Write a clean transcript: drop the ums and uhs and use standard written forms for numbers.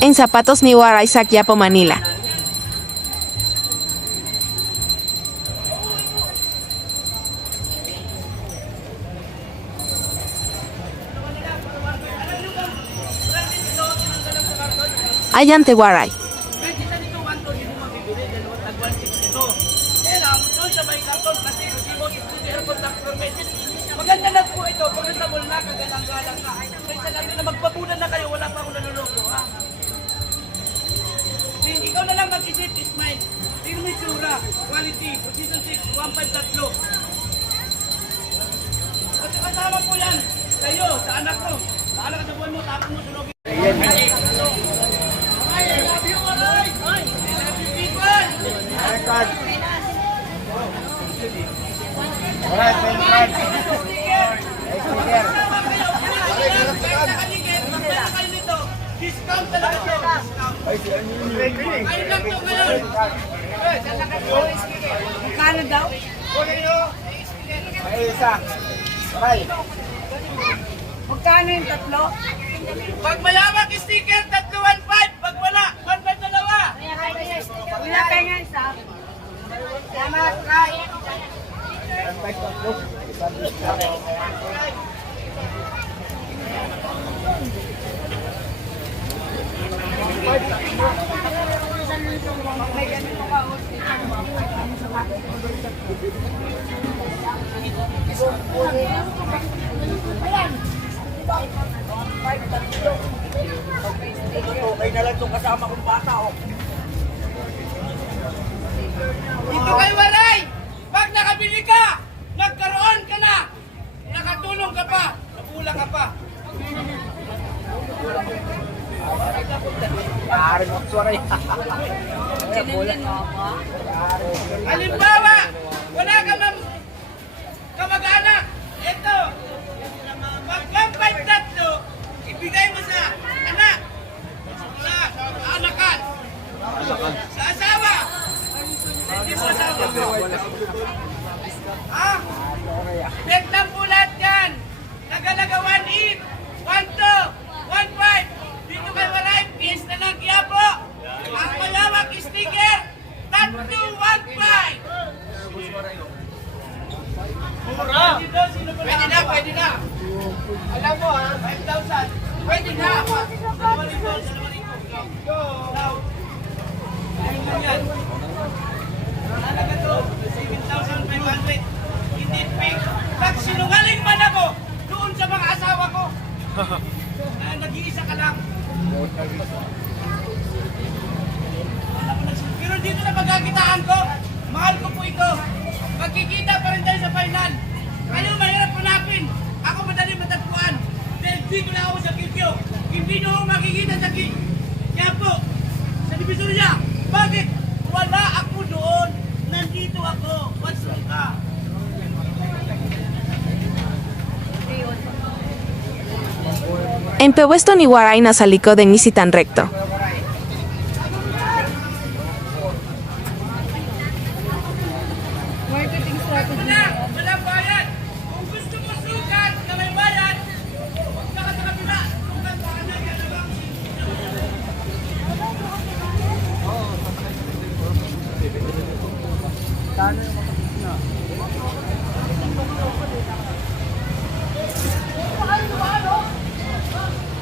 En Zapatos ni Waray sa Quiapo, Manila. Ayan te Waray. Maganda na po ito, pag nasa mall na, kagalang-galang na. Kaysa natin na magpapunan na kayo, wala pa akong nanuloko, ha? Ikaw na lang mag-isip, Ismail. Tingnan mo yung tsura, quality, position 6, 153. At kasama po yan, kayo, sa anak ko. Sa anak ka sa buwan mo, tapos mo sunogin. I love you, alright! I love you, people! Alright, thank you. Discount talaga ito. Ayun lang ito ngayon. Magkano daw? May isa. Okay. Magkano yung tatlo? Pag malawak sticker, 315. Pag wala, 1 dalawa. Wala tayo nga isa. Salamat, Ray. Okay na lang itong kasama kong bata, oh. Ito kay Waray! Pag nakabili ka, nagkaroon ka na, nakatulong ka pa, nakulang ka pa. Maaari mo, sorry. Halimbawa, wala ka kamag-anak. Ito, pag-campaign tatlo, ibigay mo sa anak, sa anakan, sa asawa. Hindi sa asawa. Ha? Bet lang po lahat yan. Nagalaga 1-8, 1-2, 1-5. Dito kay Waray, PS na lang Quiapo. Ang malawak sticker, 3-2-1-5. Pwede na, pwede na. Alam mo ha, 5,000. Pwede na. Go. Ayun lang yan. Halaga to, 7,500. Hindi pink. Pag sinungaling man ako, doon sa mga asawa ko. Nag-iisa ka lang. Pero dito na pagkakitaan ko, mahal ko po ito. Magkikita pa rin tayo sa final. Kayo mahirap hanapin. Ako madali matagpuan. Dahil dito na ako sa Kipyo. Hindi nyo ako makikita sa Quiapo. Sa Divisoria. Bakit? Wala ako doon. Nandito ako. What's wrong ka? En Puesto ni Waray nasa likod de Nisitan Recto.